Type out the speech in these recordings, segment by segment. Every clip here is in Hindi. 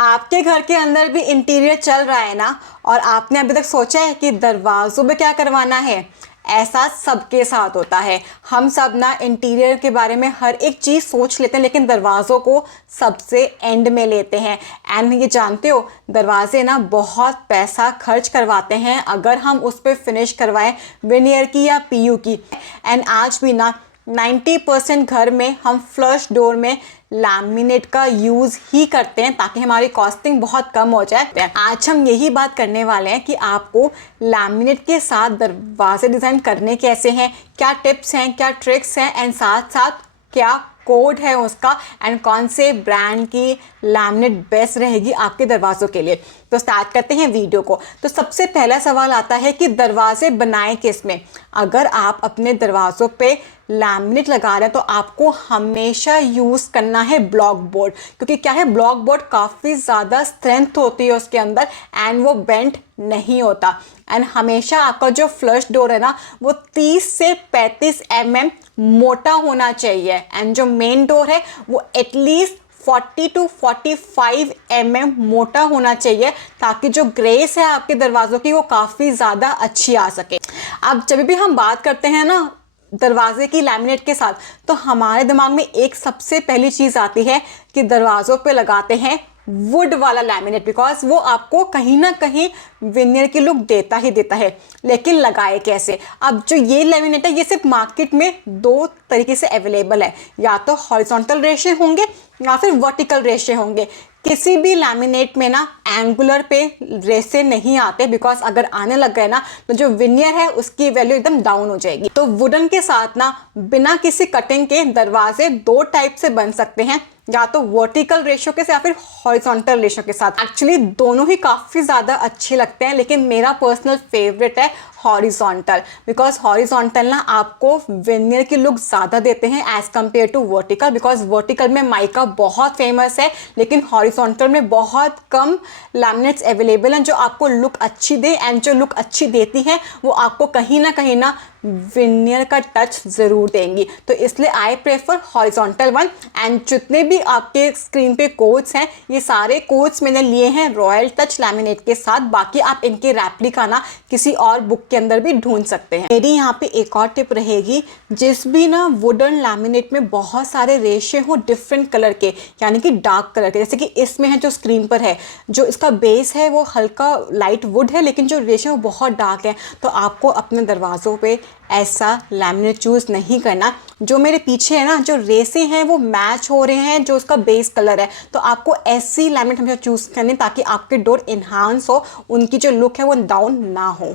आपके घर के अंदर भी इंटीरियर चल रहा है ना, और आपने अभी तक सोचा है कि दरवाज़ों में क्या करवाना है? ऐसा सबके साथ होता है। हम सब ना इंटीरियर के बारे में हर एक चीज़ सोच लेते हैं, लेकिन दरवाज़ों को सबसे एंड में लेते हैं। एंड ये जानते हो, दरवाजे ना बहुत पैसा खर्च करवाते हैं अगर हम उस पर फिनिश करवाएं विनियर की या पीयू की। एंड आज भी ना 90% घर में हम फ्लश डोर में लैमिनेट का यूज़ ही करते हैं ताकि हमारी कॉस्टिंग बहुत कम हो जाए। आज हम यही बात करने वाले हैं कि आपको लैमिनेट के साथ दरवाजे डिज़ाइन करने कैसे हैं, क्या टिप्स हैं, क्या ट्रिक्स हैं, एंड साथ साथ क्या कोड है उसका, एंड कौन से ब्रांड की लैमिनेट बेस्ट रहेगी आपके दरवाज़ों के लिए। तो स्टार्ट करते हैं वीडियो को। तो सबसे पहला सवाल आता है कि दरवाजे बनाएं किस में। अगर आप अपने दरवाज़ों पे लैमिनेट लगा रहे हैं तो आपको हमेशा यूज़ करना है ब्लॉक बोर्ड, क्योंकि क्या है, ब्लॉक बोर्ड काफ़ी ज़्यादा स्ट्रेंथ होती है उसके अंदर एंड वो बेंट नहीं होता। एंड हमेशा आपका जो फ्लश डोर है ना, वो 30 से 35 mm मोटा होना चाहिए, एंड जो मेन डोर है वो एटलीस्ट 40 to 45 mm मोटा होना चाहिए, ताकि जो ग्रेस है आपके दरवाज़ों की वो काफ़ी ज़्यादा अच्छी आ सके। अब जब भी हम बात करते हैं ना दरवाजे की लैमिनेट के साथ, तो हमारे दिमाग में एक सबसे पहली चीज़ आती है कि दरवाज़ों पे लगाते हैं वुड वाला लैमिनेट, बिकॉज वो आपको कहीं ना कहीं विनियर की लुक देता ही देता है। लेकिन लगाए कैसे? अब जो ये लैमिनेट है ये सिर्फ मार्केट में दो तरीके से अवेलेबल है, या तो हॉरिजॉन्टल रेशे होंगे या फिर वर्टिकल रेशे होंगे। किसी भी लैमिनेट में ना एंगुलर पे रेसे नहीं आते, बिकॉज अगर आने लग गए ना तो जो विनियर है उसकी वैल्यू एकदम डाउन हो जाएगी। तो वुडन के साथ ना बिना किसी कटिंग के दरवाजे दो टाइप से बन सकते हैं, या तो वर्टिकल रेशो के साथ या फिर हॉरिजॉन्टल रेशो के साथ। एक्चुअली दोनों ही काफ़ी ज़्यादा अच्छे लगते हैं, लेकिन मेरा पर्सनल फेवरेट है हॉरिजॉन्टल, बिकॉज हॉरिजॉन्टल ना आपको विनियर की लुक ज़्यादा देते हैं as compared to vertical. Because vertical में माइका बहुत फेमस है, लेकिन हॉरिजॉन्टल में बहुत कम लैमिनेट्स अवेलेबल हैं जो आपको लुक अच्छी दे, एंड जो लुक अच्छी देती हैं वो आपको कहीं ना विनियर का टच ज़रूर देंगी। तो इसलिए I prefer horizontal one. And जितने भी आपके स्क्रीन पे कोड्स हैं, ये सारे कोड्स मैंने लिए हैं रॉयल टच लैमिनेट के साथ। बाकी आप इनके रेप्लिका ना किसी और बुक के अंदर भी ढूंढ सकते हैं। मेरी यहाँ पे एक और टिप रहेगी, जिस भी ना वुडन लैमिनेट में बहुत सारे रेशे हो डिफरेंट कलर के, यानी कि डार्क कलर के, जैसे कि इसमें है जो स्क्रीन पर है, जो इसका बेस है वो हल्का लाइट वुड है, लेकिन जो रेशे हैं वो बहुत डार्क है। तो आपको अपने दरवाज़ों पे ऐसा लैमिनेट चूज़ नहीं करना। जो मेरे पीछे है ना, जो रेसे हैं वो मैच हो रहे हैं जो उसका बेस कलर है, तो आपको ऐसी लैमिनेट हमेशा चूज़ करनी ताकि आपके डोर इन्हांस हो, उनकी जो लुक है वो डाउन ना हो।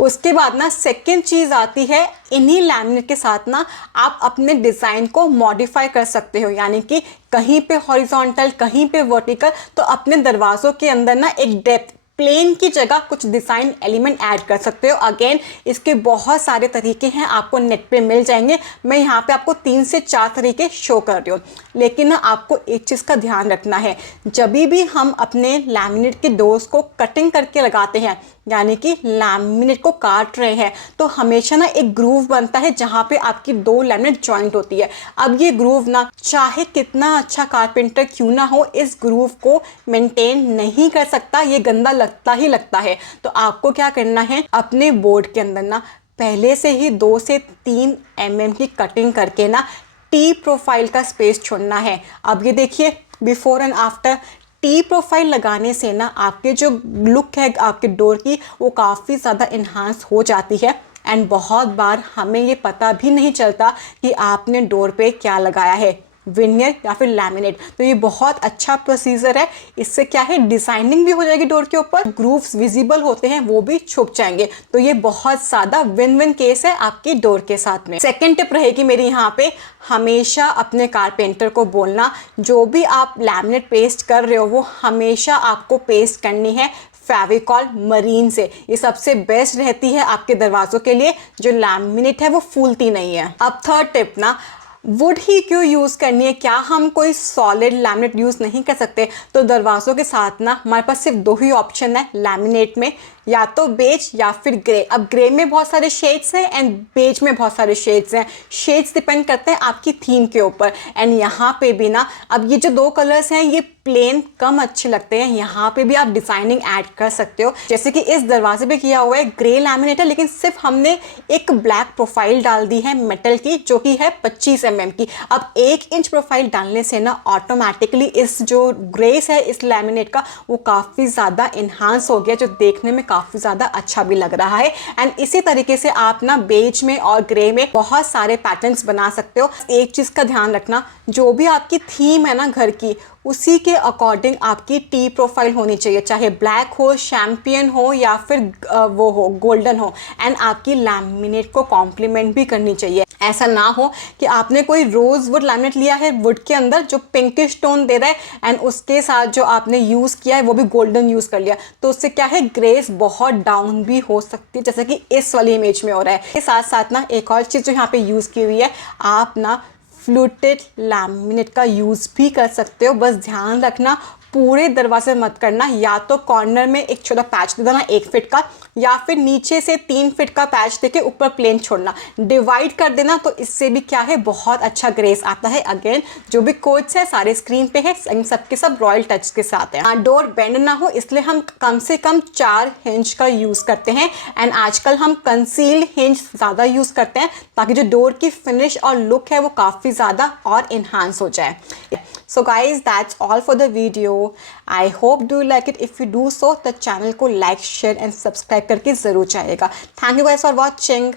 उसके बाद ना सेकेंड चीज़ आती है, इन्हीं लैमिनेट के साथ ना आप अपने डिज़ाइन को मॉडिफाई कर सकते हो, यानी कि कहीं पे हॉरिजॉन्टल कहीं पे वर्टिकल। तो अपने दरवाज़ों के अंदर ना एक डेप्थ, प्लेन की जगह कुछ डिज़ाइन एलिमेंट ऐड कर सकते हो। अगेन इसके बहुत सारे तरीके हैं, आपको नेट पे मिल जाएंगे। मैं यहाँ पे आपको 3 से 4 तरीके शो कर रही हूँ, लेकिन ना आपको एक चीज़ का ध्यान रखना है, जब भी हम अपने लैमिनेट के डोर्स को कटिंग करके लगाते हैं, यानी कि लैमिनेट को काट रहे हैं, तो हमेशा ना एक ग्रूव बनता है जहाँ पे आपकी दो लैमिनेट जॉइंट होती है। अब ये ग्रूव ना चाहे कितना अच्छा कारपेंटर क्यों ना हो, इस ग्रूव को मेंटेन नहीं कर सकता, ये गंदा लगता ही लगता है। तो आपको क्या करना है, अपने बोर्ड के अंदर ना पहले से ही 2 से 3 mm की कटिंग करके ना टी प्रोफाइल का स्पेस छोड़ना है। अब ये देखिए before and after. T profile लगाने से ना आपके जो लुक है आपके डोर की वो काफ़ी ज़्यादा इन्हांस हो जाती है, एंड बहुत बार हमें ये पता भी नहीं चलता कि आपने डोर पे क्या लगाया है, विनियर या फिर लैमिनेट। तो ये बहुत अच्छा प्रोसीजर है, इससे क्या है, डिजाइनिंग भी हो जाएगी डोर के ऊपर, ग्रूव्स विजिबल होते हैं वो भी छुप जाएंगे। तो ये बहुत ज़्यादा विन विन केस है आपकी डोर के साथ में। सेकेंड टिप रहेगी मेरी यहाँ पे, हमेशा अपने कारपेंटर को बोलना, जो भी आप लैमिनेट पेस्ट कर रहे हो वो हमेशा आपको पेस्ट करनी है फेविकॉल मरीन से। ये सबसे बेस्ट रहती है आपके दरवाज़ों के लिए, जो लैमिनेट है वो फूलती नहीं है। अब थर्ड टिप ना, वुड ही क्यों यूज़ करनी है, क्या हम कोई सॉलिड लैमिनेट यूज़ नहीं कर सकते? तो दरवाज़ों के साथ ना हमारे पास सिर्फ 2 ही ऑप्शन है लैमिनेट में, या तो बेज या फिर ग्रे। अब ग्रे में बहुत सारे शेड्स हैं एंड बेज में बहुत सारे शेड्स हैं। शेड्स डिपेंड करते हैं आपकी थीम के ऊपर। एंड यहाँ पे भी ना, अब ये जो दो कलर्स हैं ये प्लेन कम अच्छे लगते हैं, यहाँ पे भी आप डिजाइनिंग ऐड कर सकते हो। जैसे कि इस दरवाजे पे किया हुआ है ग्रे लैमिनेट है, लेकिन सिर्फ हमने एक ब्लैक प्रोफाइल डाल दी है मेटल की, जो कि है 25 mm की। अब 1 इंच प्रोफाइल डालने से ना ऑटोमेटिकली इस जो ग्रेस है इस लैमिनेट का वो काफ़ी ज़्यादा इन्हांस हो गया, जो देखने में काफ़ी ज़्यादा अच्छा भी लग रहा है। एंड इसी तरीके से आप ना बेज में और ग्रे में बहुत सारे पैटर्न्स बना सकते हो। एक चीज़ का ध्यान रखना, जो भी आपकी थीम है ना घर की, उसी के अकॉर्डिंग आपकी टी प्रोफाइल होनी चाहिए, चाहे ब्लैक हो, शैम्पियन हो या फिर वो हो गोल्डन हो। एंड आपकी लैमिनेट को कॉम्प्लीमेंट भी करनी चाहिए। ऐसा ना हो कि आपने कोई रोज वुड लैमिनेट लिया है वुड के अंदर जो पिंकिश टोन दे रहा है एंड उसके साथ जो आपने यूज़ किया है वो भी गोल्डन यूज़ कर लिया, तो उससे क्या है ग्रेस बहुत डाउन भी हो सकती है, जैसे कि इस वाली इमेज में हो रहा है। इसके साथ साथ ना एक और चीज़ जो यहाँ पे यूज़ की हुई है, आप ना फ्लूटेड लैमिनेट का यूज़ भी कर सकते हो। बस ध्यान रखना पूरे दरवाजे मत करना, या तो कॉर्नर में एक छोटा पैच दे देना 1 फीट का, या फिर नीचे से 3 फीट का पैच देके ऊपर प्लेन छोड़ना, डिवाइड कर देना। तो इससे भी क्या है बहुत अच्छा ग्रेस आता है। अगेन जो भी कोड्स है सारे स्क्रीन पे है, सबके सब रॉयल टच के साथ है। डोर बेंड ना हो इसलिए हम कम से कम 4 हिंज का यूज़ करते हैं। एंड आजकल हम कंसील्ड हिंज ज़्यादा यूज़ करते हैं ताकि जो डोर की फिनिश और लुक है वो काफ़ी ज़्यादा और इन्हांस हो जाए। So guys, that's all for the video. I hope do you like it. If you do so, the channel को like, share and subscribe करके ज़रूर जाइएगा। Thank you guys for watching.